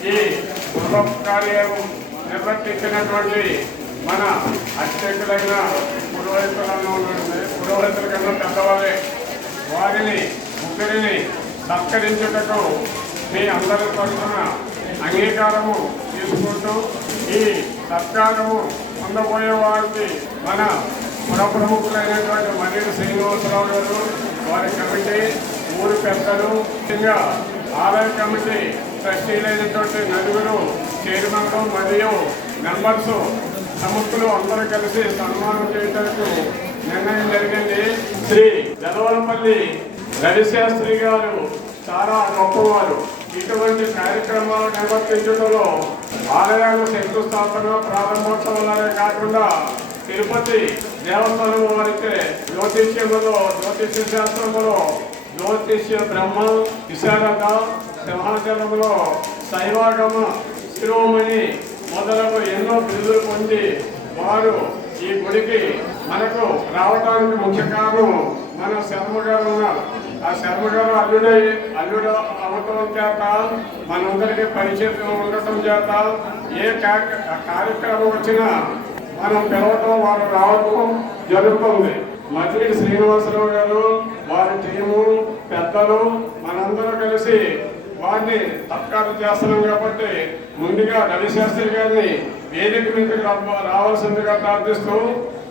ఈ గృహ కార్యం నిర్వర్తించినటువంటి మన అత్యంతులైన పురోహితులను పురోహితుల కన్నా పెద్దవారే వారిని ముగ్గురిని సత్కరించుటకు మీ అందరి తరఫున అంగీకారము తీసుకుంటూ ఈ సత్కారము పొందబోయే వారికి మన పురప్రముఖులైనటువంటి మర్రి శ్రీనివాసరావు గారు వారి కమిటీ ఊరు పెద్దలు ముఖ్యంగా ఆలయ కమిటీ ట్రస్టీలైనటువంటి నలుగురు చైర్మన్లు మరియు మెంబర్స్ ప్రముఖులు అందరూ కలిసి సన్మానం చేయడానికి నిర్ణయం జరిగింది. శ్రీ జలవరపల్లి రవిశాస్త్రి గారు చాలా గొప్పవారు. ఇటువంటి కార్యక్రమాలు నిర్వర్తించడంలో ఆలయాల శంకుస్థాపన ప్రారంభోత్సవాలనే కాకుండా తిరుపతి దేవస్థానం వారికే జ్యోతిష్యములో జ్యోతిష్య శాస్త్రములో జ్యోతిష్య బ్రహ్మ విశారద సింహాచలంలో శైవాగమ శిరోమణి మొదలగు ఎన్నో బిరుదులు పొంది వారు ఈ గుడికి మనకు రావడానికి ముఖ్య కారణం మన శర్మ గారు ఉన్నారు. ఆ శర్మ గారు అల్లుడై అల్లుడు అవటం చేత మనందరికీ పరిచయం ఉండటం చేత ఏ కార్య- కార్యక్రమం వచ్చినా మనం పిలవటం వారు రావటం జరుగుతుంది. మద్రి శ్రీనివాసరావు గారు వారి టీము పెద్దలు మనందరూ కలిసి వారిని సత్కారం చేస్తున్నాం కాబట్టి ముందుగా రవిశాస్త్రి గారిని వేదిక మీదకి రావాల్సిందిగా ప్రార్థిస్తూ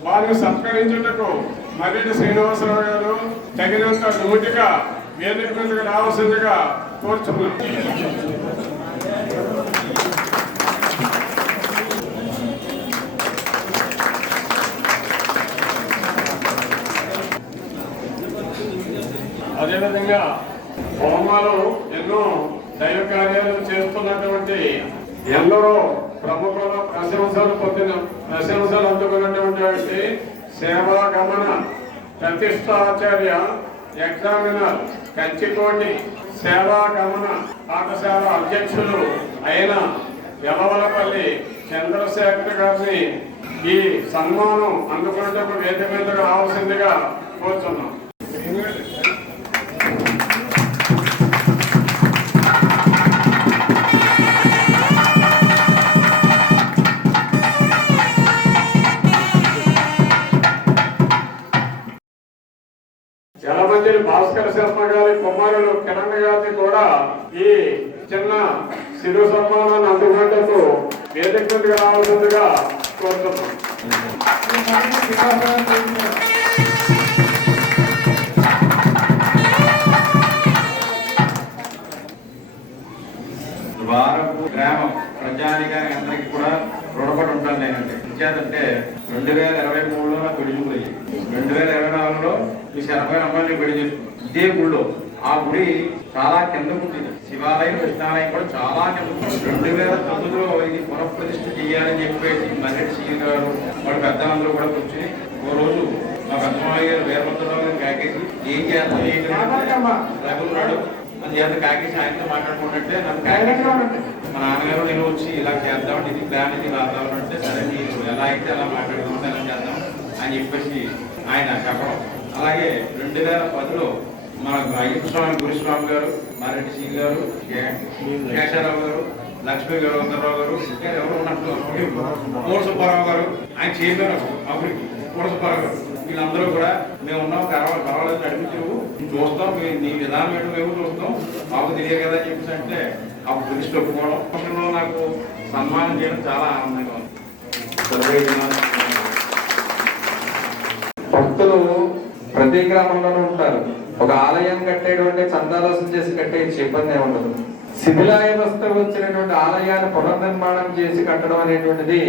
వారిని సత్కరించుటకు మర్రెడ్డి శ్రీనివాసరావు గారు తగినంత నూటిగా వేదిక మీదకి రావాల్సిందిగా కోరుచున్నాం. దైవ కార్యాలు చేస్తున్నటువంటి ఎందరో ప్రముఖుల ప్రశంసలు పొందిన ప్రశంసలు అందుకున్నటువంటి సేవా గమన ప్రతిష్టాచార్య ఎగ్జామినర్ కంచికోటి సేవా గమన పాఠశాల అధ్యక్షులు అయిన యలవలపల్లి చంద్రశేఖర్ గారిని ఈ సన్మానం అందుకున్నటువంటి వేదిక మీదకు రావాల్సిందిగా కోరుతున్నాం. వేదిక మీదకి రావాల్సిందిగా కోరుతున్నాం వారపు గ్రామం ప్రజానికానికి అందరికి కూడా రుణపడి ఉంటాను నేనండి ఇంకేదంటే రెండు వేల ఇరవై మూడులో నాకు విడిచిపోయి రెండు వేల ఇరవై నాలుగులో ఈ శరభై అమ్మాయిని విడి ఇదే గుడిలో ఆ గుడి చాలా కిందకు శివాలయం కృష్ణాలయం కూడా చాలా కింద. రెండు వేల తొమ్మిదిలో ఇది పునఃప్రతిష్ఠ చేయాలని చెప్పేసి మర్రెడ్డి సింగ్ గారు వాళ్ళ పెద్దలందరూ కూడా కూర్చుని ఓ రోజు మా పెద్దమావయ్య గారు వీరభద్రరావు గారు కాకేసి ఏం చేస్తాం ఏంటి రఘున్నాడు మన చేత కాకేసి ఆయనతో మాట్లాడుకుంటుంటే నన్ను కాకేసి మా నాన్నగారు నేను వచ్చి ఇలా చేద్దాం ఇది ప్లాన్ ఇది రాద్దాం అంటే సరే మీరు ఎలా అయితే అలా మాట్లాడుకుంటే ఎలా చేద్దాం అని చెప్పేసి ఆయన చెప్పడం. అలాగే రెండు వేల పదిలో మన అయ్యప్ప స్వామి గురుస్వామి గారు మారెడ్డి సింగ్ గారు కేశారావు గారు లక్ష్మీ గౌరవరావు గారు ఇంకా ఎవరు ఉన్నట్టు మూడు సుబ్బారావు గారు ఆయన చైర్మన్ అప్పుడు మూడు సుబ్బారావు గారు. వీళ్ళందరూ కూడా మేము ఉన్నాం కరవాలి పర్వాలేదు నడిపించు చూస్తాం మీ నీ విధానం ఏంటో మేము చూస్తాం. మాకు తెలియదు కదా అని చెప్పేసి అంటే అప్పుడు పిలిచి ఒప్పుకోవడం. నాకు సన్మానం చేయడం చాలా ఆనందంగా ఉంది సర్వేజన భక్తులు ప్రతి గ్రామంలోనూ ఉంటారు. ఒక ఆలయం కట్టేటువంటి చందాలోసం చేసి కట్టే ఇబ్బంది ఏమి ఉండదు శిథిలావస్థ వచ్చినటువంటి ఆలయాన్ని పునర్నిర్మాణం చేసి కట్టడం అనేటువంటిది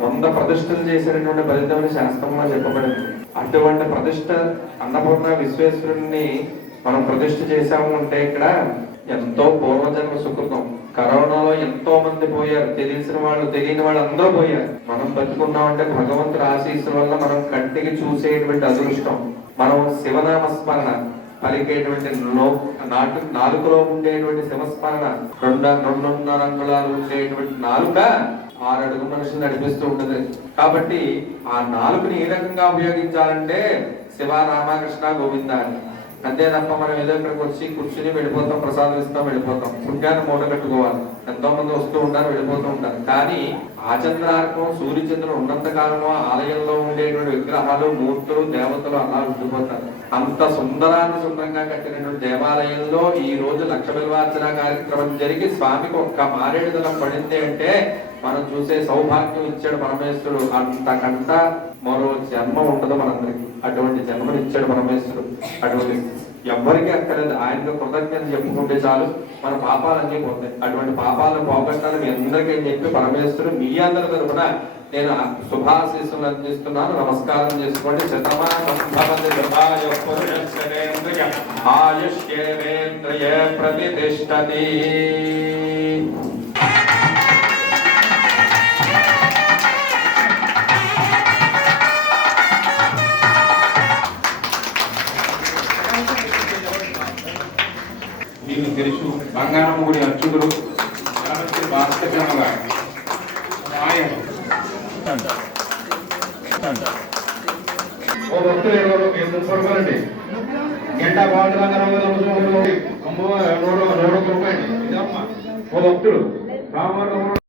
వంద ప్రతిష్టలు చేసినటువంటి ఫలితం శాస్త్రంలో చెప్పబడింది. అటువంటి ప్రతిష్ట అన్నపూర్ణ విశ్వేశ్వరుణ్ణి మనం ప్రతిష్ట చేశాము అంటే ఇక్కడ ఎంతో పూర్వజన్మ సుకృతం. కరోనాలో ఎంతో మంది పోయారు. తెలిసిన వాళ్ళు తెలియని వాళ్ళు అందరూ పోయారు. మనం బతుకున్నామంటే భగవంతుడు ఆశీస్సుల వల్ల మనం కంటికి చూసేటువంటి అదృష్టం. మనం శివనామస్మరణ పలికేటువంటి నాటు నాలుకలో ఉండేటువంటి శివస్మరణ రెండు రెండున్నర అంగుళాలు ఉండేటువంటి నాలుక ఆరడుగు మనుషులు నడిపిస్తూ ఉంటుంది. కాబట్టి ఆ నాలుగుని ఏ రకంగా ఉపయోగించాలంటే శివ రామకృష్ణ గోవింద అని. అంతే తప్ప మనం ఏదో ఇక్కడికి వచ్చి కూర్చుని వెళ్ళిపోతాం ప్రసాదం ఇస్తాం వెళ్ళిపోతాం. పుణ్యాన్ని మూట కట్టుకోవాలి. ఎంతో మంది వస్తూ ఉంటారు వెళ్ళిపోతూ ఉంటారు. కానీ ఆచంద్రార్కం సూర్యచంద్రుడు ఉన్నంత కాలము ఆలయంలో ఉండేటువంటి విగ్రహాలు మూర్తులు దేవతలు అలా ఉండిపోతారు. అంత సుందరాన్ని సుందరంగా కట్టినటువంటి దేవాలయంలో ఈ రోజు లక్ష బిల్వార్చన కార్యక్రమం జరిగి స్వామికి ఒక్క మారేడుదలం పడింది అంటే మనం చూసే సౌభాగ్యం ఇచ్చాడు పరమేశ్వరుడు. అంతకంట మరో జన్మ ఉండదు మనందరికి. అటువంటి జన్మను ఇచ్చాడు పరమేశ్వరుడు. అటువంటి ఎవ్వరికీ అక్కర్లేదు. ఆయనకు కృతజ్ఞత చెప్పుకుంటే చాలు. మన పాపాలన్నీ పోతాయి. అటువంటి పాపాలను పోగొట్టాలని మీ అందరికీ చెప్పి పరమేశ్వరుడు మీ అందరి తరఫున నేను శుభాశీస్సులు అందిస్తున్నాను నమస్కారం చేసుకోండి. ఆయుష్యేంద్రియ ప్రతిష్టతి. మీకు తెలుసు బంగారం గుడి అర్చకుడు. కాబట్టి వాస్తవంగా ఆయన ఓ భక్తులు ఎవరు? పడుకోరండి గంట బాగుంది బంగారం నూరు నూరు రూపాయలు ఇదమ్మా. ఓ భక్తుడు. రామారావు